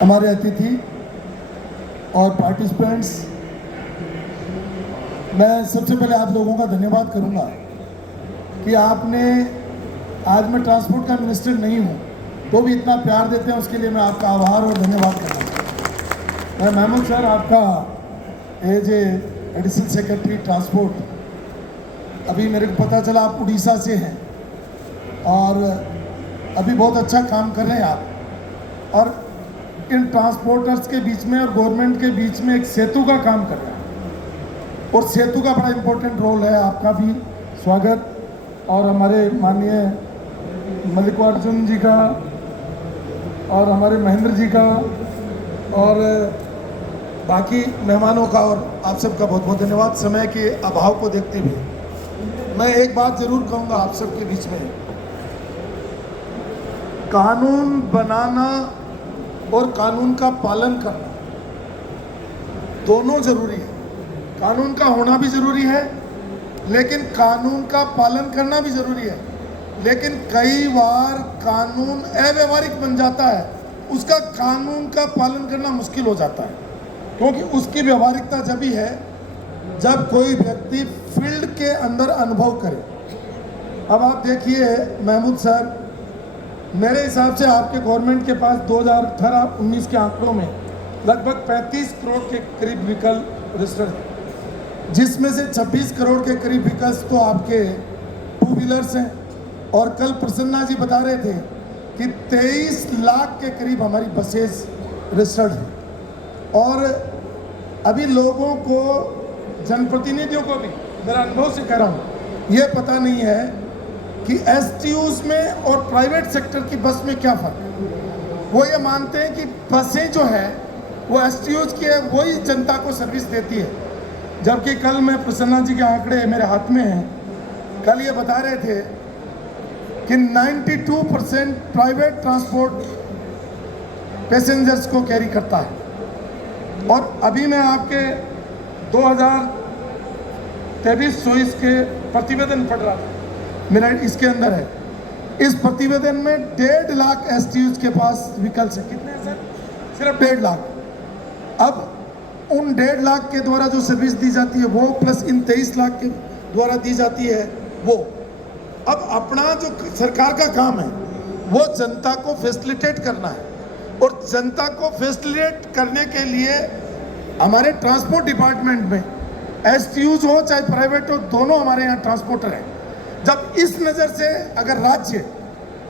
हमारे अतिथि और पार्टिसिपेंट्स, मैं सबसे पहले आप लोगों का धन्यवाद करूंगा कि आपने, आज मैं ट्रांसपोर्ट का मिनिस्टर नहीं हूं तो भी इतना प्यार देते हैं, उसके लिए मैं आपका आभार और धन्यवाद करना चाहता हूँ। महमूद सर, आपका एज एडिशनल सेक्रेटरी ट्रांसपोर्ट, अभी मेरे को पता चला आप उड़ीसा से हैं और अभी बहुत अच्छा काम कर रहे हैं आप, और इन ट्रांसपोर्टर्स के बीच में और गवर्नमेंट के बीच में एक सेतु का काम कर रहा है और सेतु का बड़ा इम्पोर्टेंट रोल है। आपका भी स्वागत, और हमारे माननीय मल्लिकार्जुन जी का और हमारे महेंद्र जी का और बाकी मेहमानों का और आप सबका बहुत बहुत धन्यवाद। समय के अभाव को देखते हुए मैं एक बात ज़रूर कहूँगा आप सबके बीच में, कानून बनाना और कानून का पालन करना दोनों जरूरी है। कानून का होना भी जरूरी है, लेकिन कानून का पालन करना भी जरूरी है। लेकिन कई बार कानून अव्यवहारिक बन जाता है, उसका कानून का पालन करना मुश्किल हो जाता है, क्योंकि उसकी व्यवहारिकता जब ही है जब कोई व्यक्ति फील्ड के अंदर अनुभव करे। अब आप देखिए महमूद सर, मेरे हिसाब से आपके गवर्नमेंट के पास 2018-19 के आंकड़ों में लगभग 35 करोड़ के करीब व्हीकल रजिस्टर्ड है, जिसमें से 26 करोड़ के करीब व्हीकल्स तो आपके टू व्हीलर्स हैं, और कल प्रसन्ना जी बता रहे थे कि 23 लाख के करीब हमारी बसेस रजिस्टर्ड हैं। और अभी लोगों को, जनप्रतिनिधियों को भी, मेरा अनुभव से कह रहा हूँ, ये पता नहीं है कि एसटीयूज में और प्राइवेट सेक्टर की बस में क्या फ़र्क है। वो ये मानते हैं कि बसें जो है वो एसटीयूज की है, वही जनता को सर्विस देती है, जबकि कल मैं प्रसन्ना जी के आंकड़े मेरे हाथ में हैं, कल ये बता रहे थे कि 92% प्राइवेट ट्रांसपोर्ट पैसेंजर्स को कैरी करता है। और अभी मैं आपके 2023-24 के प्रतिवेदन पढ़ रहा था, मेरा इसके अंदर है, इस प्रतिवेदन में 1.5 लाख एसटीयूज के पास व्हीकल्स है। कितने हैं सर? सिर्फ 1.5 लाख। अब उन 1.5 लाख के द्वारा जो सर्विस दी जाती है वो, प्लस इन 23 लाख के द्वारा दी जाती है वो। अब अपना जो सरकार का काम है वो जनता को फैसिलिटेट करना है, और जनता को फैसिलिटेट करने के लिए हमारे ट्रांसपोर्ट डिपार्टमेंट में एसटीयूज हो चाहे प्राइवेट हो, दोनों हमारे यहाँ ट्रांसपोर्टर हैं। जब इस नज़र से अगर राज्य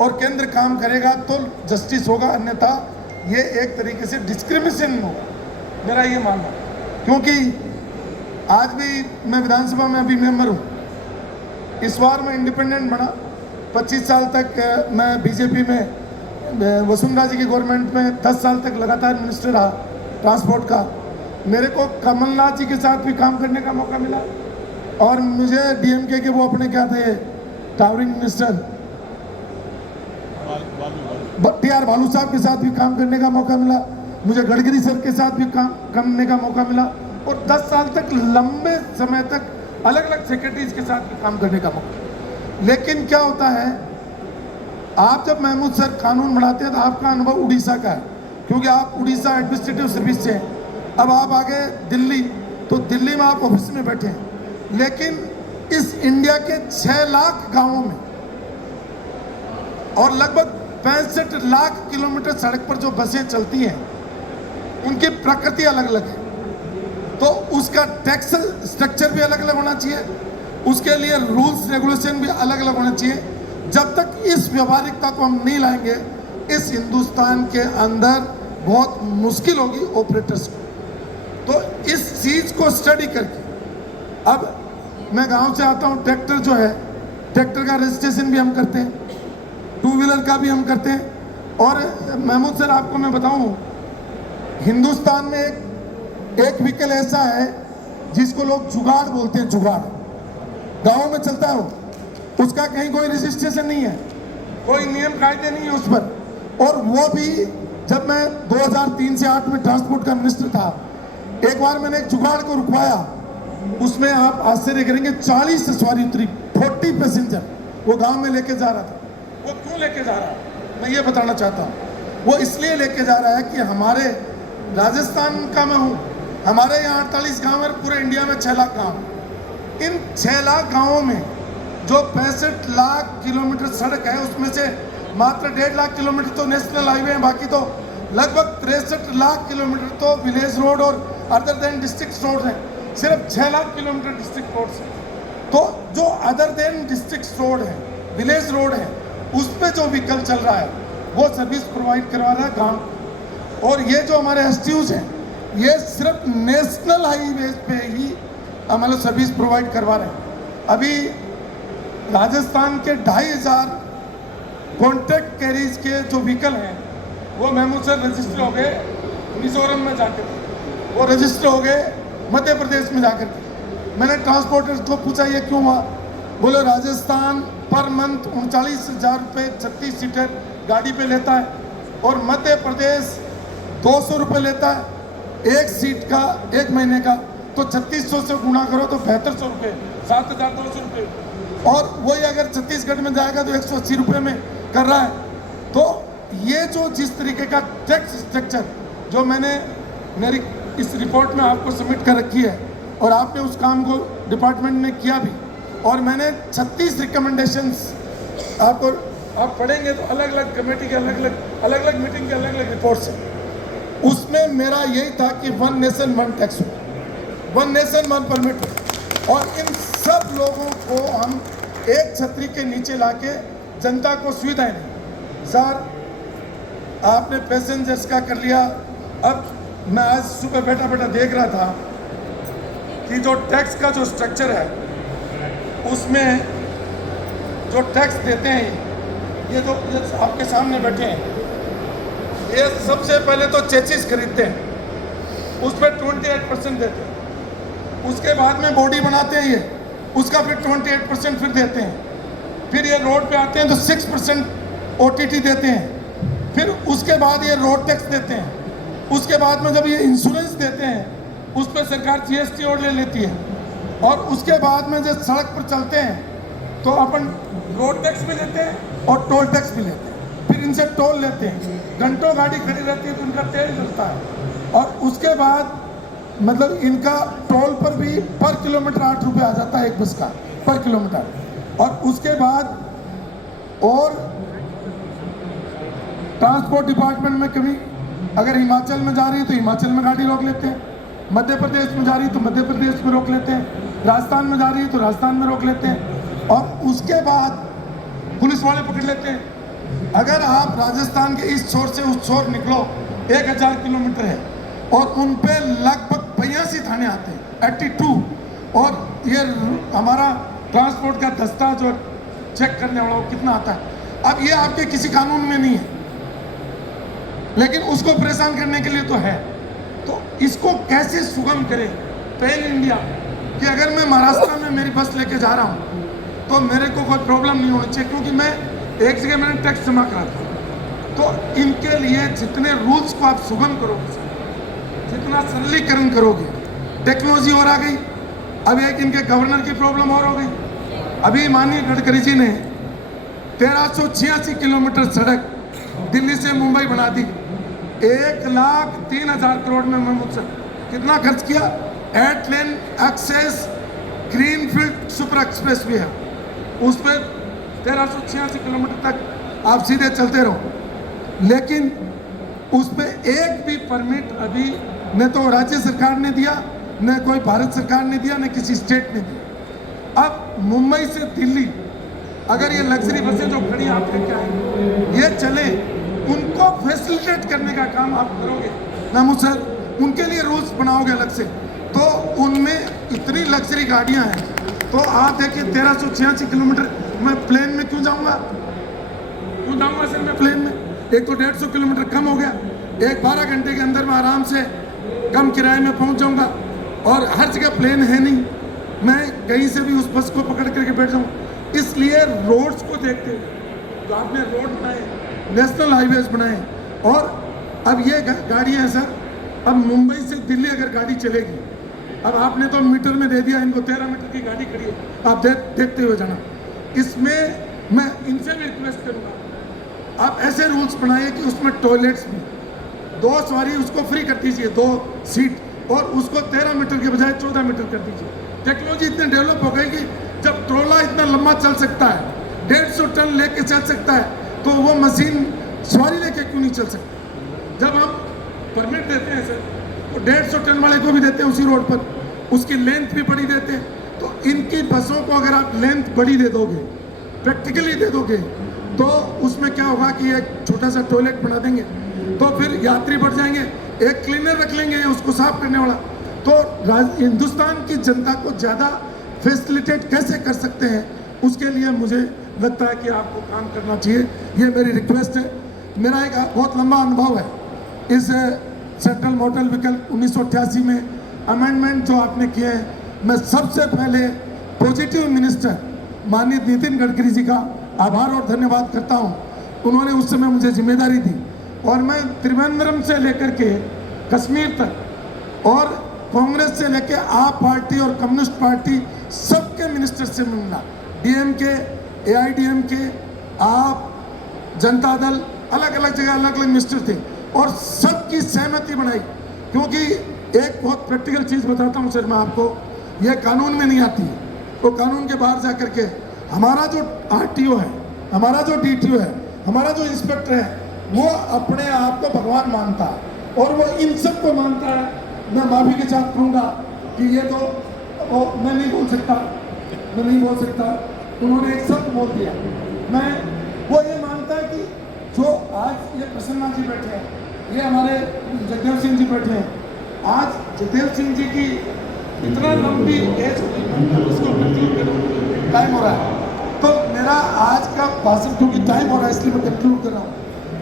और केंद्र काम करेगा तो जस्टिस होगा, अन्यथा ये एक तरीके से डिस्क्रिमिनेशन होगा, मेरा ये मानना। क्योंकि आज भी मैं विधानसभा में अभी मेंबर हूँ, इस बार मैं इंडिपेंडेंट बना, 25 साल तक मैं बीजेपी में, वसुंधरा जी की गवर्नमेंट में 10 साल तक लगातार मिनिस्टर रहा ट्रांसपोर्ट का। मेरे को कमलनाथ जी के साथ भी काम करने का मौका मिला, और मुझे डीएमके के वो अपने क्या थे, टावरिंग मिनिस्टर टी.आर. बालू साहब के साथ भी काम करने का मौका मिला, मुझे गडकरी सर के साथ भी काम करने का मौका मिला, और 10 साल तक, लंबे समय तक अलग अलग सेक्रेटरीज के साथ भी काम करने का मौका। लेकिन क्या होता है, आप जब महमूद सर कानून बनाते हैं तो आपका अनुभव उड़ीसा का है, क्योंकि आप उड़ीसा एडमिनिस्ट्रेटिव सर्विस से हैं। अब आप आगे दिल्ली, तो दिल्ली में आप ऑफिस में बैठे हैं, लेकिन इस इंडिया के 6 लाख गांवों में और लगभग 65 लाख किलोमीटर सड़क पर जो बसें चलती हैं, उनकी प्रकृति अलग अलग है, तो उसका टैक्स स्ट्रक्चर भी अलग अलग होना चाहिए, उसके लिए रूल्स रेगुलेशन भी अलग अलग होना चाहिए। जब तक इस व्यवहारिकता को हम नहीं लाएंगे, इस हिंदुस्तान के अंदर बहुत मुश्किल होगी ऑपरेटर्स को। तो इस चीज़ को स्टडी करके, अब मैं गांव से आता हूं, ट्रैक्टर जो है, ट्रैक्टर का रजिस्ट्रेशन भी हम करते हैं, टू व्हीलर का भी हम करते हैं। और महमूद सर, आपको मैं बताऊं, हिंदुस्तान में एक व्हीकल ऐसा है जिसको लोग जुगाड़ बोलते हैं, जुगाड़, गाँव में चलता है वो, उसका कहीं कोई रजिस्ट्रेशन नहीं है, कोई नियम कायदे नहीं है उस पर। और वो भी जब मैं 2003 से 8 में ट्रांसपोर्ट का मिनिस्टर था, एक बार मैंने एक जुगाड़ को रुकवाया, उसमें आप आश्चर्य करेंगे 40 सवारी उतरी, 40 पैसेंजर वो गांव में लेके जा रहा था। वो क्यों लेके जा रहा है मैं ये बताना चाहता हूँ। वो इसलिए लेके जा रहा है कि हमारे राजस्थान का मैं हूँ, हमारे यहाँ 48 गांव है, पूरे इंडिया में 6 लाख गांव। इन 6 लाख गांवों में जो 65 लाख किलोमीटर सड़क है, उसमें से मात्र 1.5 लाख किलोमीटर तो नेशनल हाईवे है, बाकी तो लगभग 63 लाख किलोमीटर तो विलेज रोड और अदर देन डिस्ट्रिक्ट रोड हैं। सिर्फ 6 लाख किलोमीटर डिस्ट्रिक्ट रोड है। तो जो अदर देन डिस्ट्रिक्ट रोड है, विलेज रोड है, उस पर जो व्हीकल चल रहा है वो सर्विस प्रोवाइड करवा रहा है गांव। और ये जो हमारे एसटीयूज हैं, ये सिर्फ नेशनल हाईवे पे ही हमारे सर्विस प्रोवाइड करवा रहे हैं। अभी राजस्थान के 2500 कॉन्ट्रैक्ट कैरीज के जो व्हीकल हैं वो महमूद सर रजिस्टर हो गए मिजोरम में जाकर, वो रजिस्टर हो गए मध्य प्रदेश में जाकर के। मैंने ट्रांसपोर्टर्स को पूछा ये क्यों हुआ, बोले राजस्थान पर मंथ 39,000 रुपये 36 सीटर गाड़ी पे लेता है और मध्य प्रदेश 200 रुपये लेता है एक सीट का, एक महीने का। तो 3600 से गुणा करो तो 7200 रुपये, 7200 रुपये। और वही अगर छत्तीसगढ़ में जाएगा तो 180 रुपये में कर रहा है। तो ये जो जिस तरीके का टैक्स स्ट्रक्चर जो मैंने मेरी इस रिपोर्ट में आपको सबमिट कर रखी है, और आपने उस काम को डिपार्टमेंट ने किया भी, और मैंने 36 रिकमेंडेशंस आपको, आप पढ़ेंगे तो अलग अलग कमेटी के अलग अलग मीटिंग के अलग अलग रिपोर्ट्स हैं। उसमें मेरा यही था कि 1 नेशन 1 टैक्स हो, 1 नेशन 1 परमिट हो, और इन सब लोगों को हम एक छतरी के नीचे लाके जनता को सुविधाएं दें। सर आपने पैसेंजर्स का कर लिया। अब मैं आज सुबह बैठा बैठा देख रहा था कि जो टैक्स का जो स्ट्रक्चर है, उसमें जो टैक्स देते हैं ये आपके सामने बैठे हैं, ये सबसे पहले तो चेसिस खरीदते हैं, उस पर 28% देते हैं। उसके बाद में बॉडी बनाते हैं ये, उसका फिर 28% फिर देते हैं। फिर ये रोड पे आते हैं तो 6% OTT देते हैं। फिर उसके बाद ये रोड टैक्स देते हैं। उसके बाद में जब ये इंश्योरेंस देते हैं उस पर सरकार GST और ले लेती है। और उसके बाद में जब सड़क पर चलते हैं तो अपन रोड टैक्स भी लेते हैं और टोल टैक्स भी लेते हैं। फिर इनसे टोल लेते हैं, घंटों गाड़ी खड़ी रहती है तो उनका तेल जलता है। और उसके बाद मतलब इनका टोल पर भी पर किलोमीटर 8 रुपये आ जाता है एक बस का पर किलोमीटर। और उसके बाद और ट्रांसपोर्ट डिपार्टमेंट में कभी अगर हिमाचल में जा रही है तो हिमाचल में गाड़ी रोक लेते हैं, मध्य प्रदेश में जा रही है तो मध्य प्रदेश में रोक लेते हैं, राजस्थान में जा रही है तो राजस्थान में रोक लेते हैं। और उसके बाद पुलिस वाले पकड़ लेते हैं। अगर आप राजस्थान के इस छोर से उस छोर निकलो 1000 किलोमीटर है और उन पे लगभग 82 थाने आते हैं, 82। और ये हमारा ट्रांसपोर्ट का दस्ता जो चेक करने वाला वो कितना आता है। अब ये आपके किसी कानून में नहीं है, लेकिन उसको परेशान करने के लिए तो है। तो इसको कैसे सुगम करें पैन इंडिया, कि अगर मैं महाराष्ट्र में मेरी बस लेके जा रहा हूँ तो मेरे को कोई प्रॉब्लम नहीं होनी चाहिए, क्योंकि मैं एक जगह मैंने टैक्स जमा करा था। तो इनके लिए जितने रूल्स को आप सुगम करोगे, जितना सरलीकरण करोगे, टेक्नोलॉजी और आ गई। अब एक इनके गवर्नर की प्रॉब्लम और हो गई। अभी माननीय गडकरी जी ने 1386 किलोमीटर सड़क दिल्ली से मुंबई बना दी, 1,03,000 करोड़ में। मैं मुझसे कितना खर्च किया? 8 lane access greenfield super express भी है, उस पर 1386 किलोमीटर तक आप सीधे चलते रहो। लेकिन उस पर एक भी परमिट अभी न तो राज्य सरकार ने दिया, न कोई भारत सरकार ने दिया, न किसी स्टेट ने दिया। अब मुंबई से दिल्ली अगर ये लग्जरी बसें जो खड़ी आप लेके आएंगे, ये चले, उनको फैसिलिटेट करने का काम आप करोगे महमूद सर, उनके लिए रूल्स बनाओगे अलग से, तो उनमें इतनी लग्जरी गाड़ियां हैं। तो आप देखिए 1386 किलोमीटर मैं प्लेन में क्यों जाऊंगा सर? मैं प्लेन में एक तो 150 किलोमीटर कम हो गया, एक 12 घंटे के अंदर में आराम से कम किराए में पहुंच जाऊंगा। और हर जगह प्लेन है नहीं, मैं कहीं से भी उस बस को पकड़ करके बैठ जाऊँ। इसलिए रोड्स को देखते हुए जो आपने रोड बनाए, नेशनल हाईवेज बनाए, और अब ये गाड़ियाँ हैं सर, अब मुंबई से दिल्ली अगर गाड़ी चलेगी, अब आपने तो मीटर में दे दिया इनको, 13 मीटर की गाड़ी खड़ी है, आप देखते हुए जाना। इसमें मैं इनसे भी रिक्वेस्ट करूँगा आप ऐसे रूल्स बनाइए कि उसमें टॉयलेट्स भी, 2 सवारी उसको फ्री कर दीजिए, 2 सीट, और उसको 13 मीटर के बजाय 14 मीटर कर दीजिए। टेक्नोलॉजी इतनी डेवलप हो गई कि जब ट्रोला इतना लंबा चल सकता है, 150 टन लेके चल सकता है, तो वो मशीन सवारी लेके क्यों नहीं चल सकती? जब हम परमिट देते हैं सर, तो 150 टन वाले को भी देते हैं उसी रोड पर, उसकी लेंथ भी बड़ी देते हैं। तो इनकी बसों को अगर आप लेंथ बड़ी दे दोगे, प्रैक्टिकली दे दोगे, तो उसमें क्या होगा कि एक छोटा सा टॉयलेट बना देंगे, तो फिर यात्री बढ़ जाएंगे, एक क्लीनर रख लेंगे उसको साफ करने वाला। तो हिंदुस्तान की जनता को ज़्यादा फैसिलिटेट कैसे कर सकते हैं, उसके लिए मुझे लगता है कि आपको काम करना चाहिए। ये मेरी रिक्वेस्ट है। मेरा एक बहुत लंबा अनुभव है इस सेंट्रल मोटर व्हीकल 1988 में अमेंडमेंट जो आपने किए हैं। मैं सबसे पहले पॉजिटिव मिनिस्टर माननीय नितिन गडकरी जी का आभार और धन्यवाद करता हूं। उन्होंने उस समय मुझे जिम्मेदारी दी और मैं त्रिवेंद्रम से लेकर के कश्मीर तक और कांग्रेस से लेकर आप पार्टी और कम्युनिस्ट पार्टी सबके मिनिस्टर से मिलना, डीएमके, एआईडीएमके, आप, जनता दल, अलग अलग जगह अलग अलग मिनिस्टर थे और सबकी सहमति बनाई। क्योंकि एक बहुत प्रैक्टिकल चीज़ बताता हूँ सर मैं आपको, ये कानून में नहीं आती है, तो कानून के बाहर जा करके हमारा जो आरटीओ है, हमारा जो डीटीओ है, हमारा जो इंस्पेक्टर है, वो अपने आप को भगवान मानता है और वो इन सब को मानता है। मैं माफी के साथ कहूँगा कि ये तो मैं नहीं बोल सकता, उन्होंने एक शब्द बोल दिया। मैं वो ये मानता है कि जो आज ये प्रसन्ना जी बैठे हैं, ये हमारे जगदेव सिंह जी बैठे हैं, आज जगदेव सिंह जी की इतना लंबी एज उसको कंक्लूड टाइम हो रहा है, तो मेरा आज का भाषण क्योंकि टाइम हो रहा है इसलिए मैं कंक्लूड कर रहा हूँ।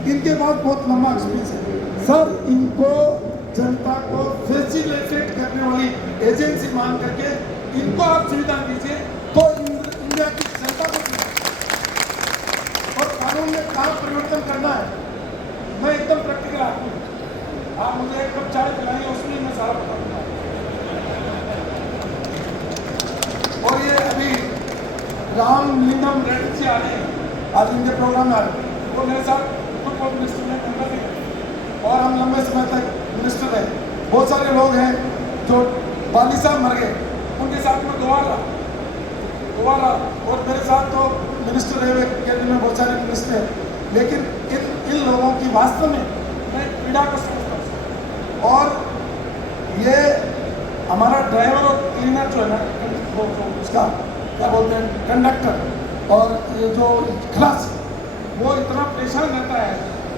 इनके पास बहुत लंबा एक्सपीरियंस है सर। इनको जनता को फैसिलिटेट करने वाली एजेंसी मान करके इनको आप सुविधा दीजिए, तो इंडिया की जनता को और कानून में क्या परिवर्तन करना है। मैं एकदम प्रैक्टिकल आदमी हूँ, आप मुझे एक कप चाय पिलाएंगे उसमें मैं सारा बता दूंगा। और ये अभी रामलिंगम रेड्डी जी आ रहे हैं, आज इनके प्रोग्राम में आ रहे हैं, वो मेरे साथ फुटबॉल मिनिस्टर में मेंबर भी और हम लंबे समय तक मिनिस्टर रहे। बहुत सारे लोग हैं जो वाली साहब मर गए, उनके साथ में दोबारा और मेरे साथ तो मिनिस्टर रहे हुए केंद्र में बहुत सारे मिनिस्टर हैं, लेकिन इन लोगों की वास्तव में मैं पीड़ा को समझता हूँ। और ये हमारा ड्राइवर और क्लीनर जो है ना, उसका क्या बोलते हैं, कंडक्टर और ये जो क्लास, वो इतना परेशान रहता है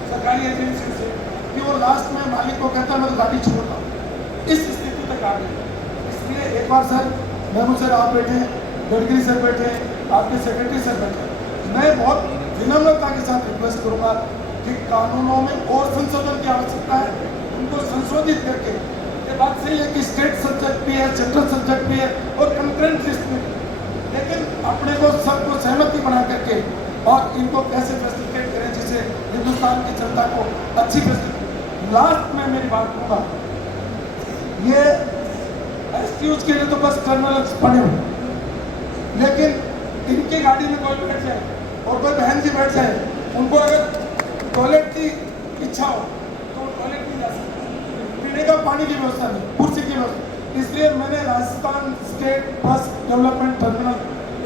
सरकारी एजेंसी से कि वो लास्ट में मालिक को कहता है मैं तो गाड़ी छोड़ रहा हूँ। इस स्थिति तक आ गई। इसलिए एक बार सर महमूद सर आप बैठे, गडकरी सर बैठे, आपके सेक्रेटरी सर बैठे, मैं बहुत विनम्रता के साथ रिक्वेस्ट करूँगा कि कानूनों में और संशोधन की आवश्यकता है, उनको संशोधित करके। ये बात सही है कि स्टेट सब्जेक्ट भी है, सेंट्रल सब्जेक्ट भी है और कंकरेंट लिस्ट में, लेकिन अपने को सबको सहमति बना करके और इनको कैसे फैसिलिटेट करें जिससे हिंदुस्तान की जनता को अच्छी फैसिलिटी। लास्ट में मेरी बात कहूँगा, ये एसटीयूज के लिए तो बस टर्मिनल्स बने हुए, लेकिन इनकी गाड़ी में कोई बैठ जाए और कोई बहन जी बैठ जाए, उनको अगर टॉयलेट की इच्छा हो तो टॉयलेट नहीं जा सकते, पीने का पानी की व्यवस्था नहीं, कुर्सी की व्यवस्था। इसलिए मैंने Rajasthan state bus development terminal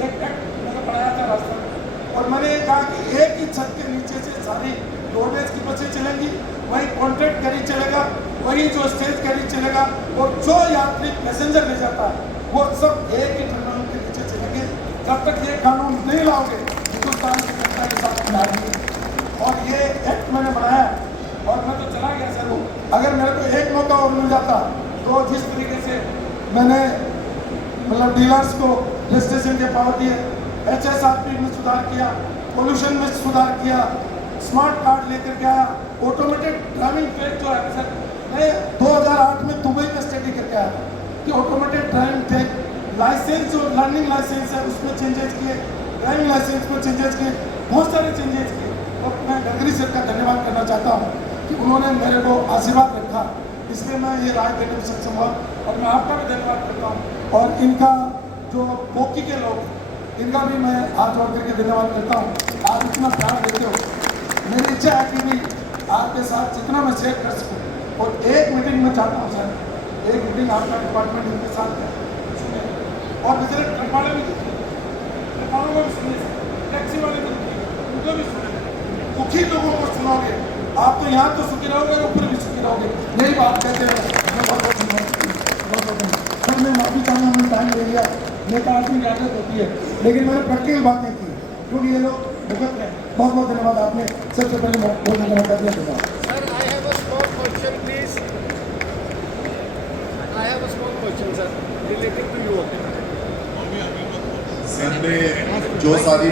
एक एक्ट मैंने बनाया था राजस्थान में, और मैंने कहा कि एक ही छत के नीचे से सारी रोडवेज की बसें चलेंगी, वही कॉन्ट्रैक्ट कैरी चलेगा, वही जो स्टेज कैरी चलेगा, और जो यात्री पैसेंजर ले जाता है वो सब एक ही टर्मिनल के नीचे चलेंगे। जब तक ये कानून नहीं लाओगे हिंदुस्तान की जनता के साथ लड़ाएंगे। और ये एक्ट मैंने बनाया और मैं तो चला गया सर। वो अगर मेरे को एक मौका और मिल जाता तो जिस तरीके से मैंने मतलब डीलर्स को रजिस्ट्रेशन के पावर दिए, HSRP में सुधार किया, पोल्यूशन में सुधार किया, स्मार्ट कार्ड लेकर के आया, ऑटोमेटेड ड्राइविंग टेस्ट जो है सर, मैं 2008 में दुबई में स्टडी करके आया था कि ऑटोमेटेड ड्राइविंग टेस्ट लाइसेंस जो लर्निंग लाइसेंस है उसमें चेंजेस किए, ड्राइविंग लाइसेंस में चेंजेस किए, बहुत सारे चेंजेस किए। और मैं गडकरी सर का धन्यवाद करना चाहता हूँ कि उन्होंने मेरे को आशीर्वाद रखा, इसलिए मैं ये राय देने में सक्षम हुआ। और मैं आपका भी धन्यवाद करता हूँ और इनका जो बोकी के लोग, इनका भी मैं हाथ जोड़ करके धन्यवाद करता हूँ। आप इतना प्यार देते हो। मेरी इच्छा है कि भी आपके साथ जितना मैं शेयर कर सकूँ, और एक मीटिंग में चाहता हूँ सर, एक मीटिंग आपका डिपार्टमेंट उनके साथ सुने, और विजिट ट्रिपाड़ा भी देखिए, ट्रिपाड़ा में भी सुनिए, टैक्सी वाले भी देखिए, उनको भी सुने, दुखी लोगों को सुनोगे आप तो यहाँ तो सुखी रहोगे, ऊपर भी सुखी रहोगे। यही बात कहते हैं। मैं सर मैं माफी चाहूँगा, मैंने टाइम ले लिया, नेता आदमी की आदत होती है, लेकिन मैंने प्रैक्टिकल बातें की क्योंकि ये लोग भुगत रहे हैं। बहुत बहुत धन्यवाद, आपने सबसे पहले बहुत धन्यवाद कर दिया। Sir, I have a small question, please. I have a small question, sir, relating to you. Sir ने जो सारी